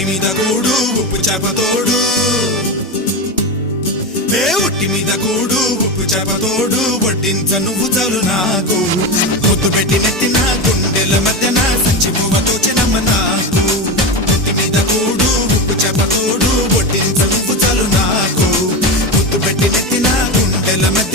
ఒట్టి మీద కూడు ఉప్పు చేప తోడు ఒట్టి మీద కూడు ఉప్పు చేప తోడు వడ్డించ నువ్వు చాలు నాకు ముద్దు పెట్టి నెత్తిన గుండెల మధ్యన సంచి పువ్వతో చిన్నమ్మ నాకు ఒట్టి మీద కూడు ఉప్పు చేప తోడు వడ్డించ నువ్వు చాలు నాకు ముద్దు పెట్టి నెత్తిన గుండెల మధ్య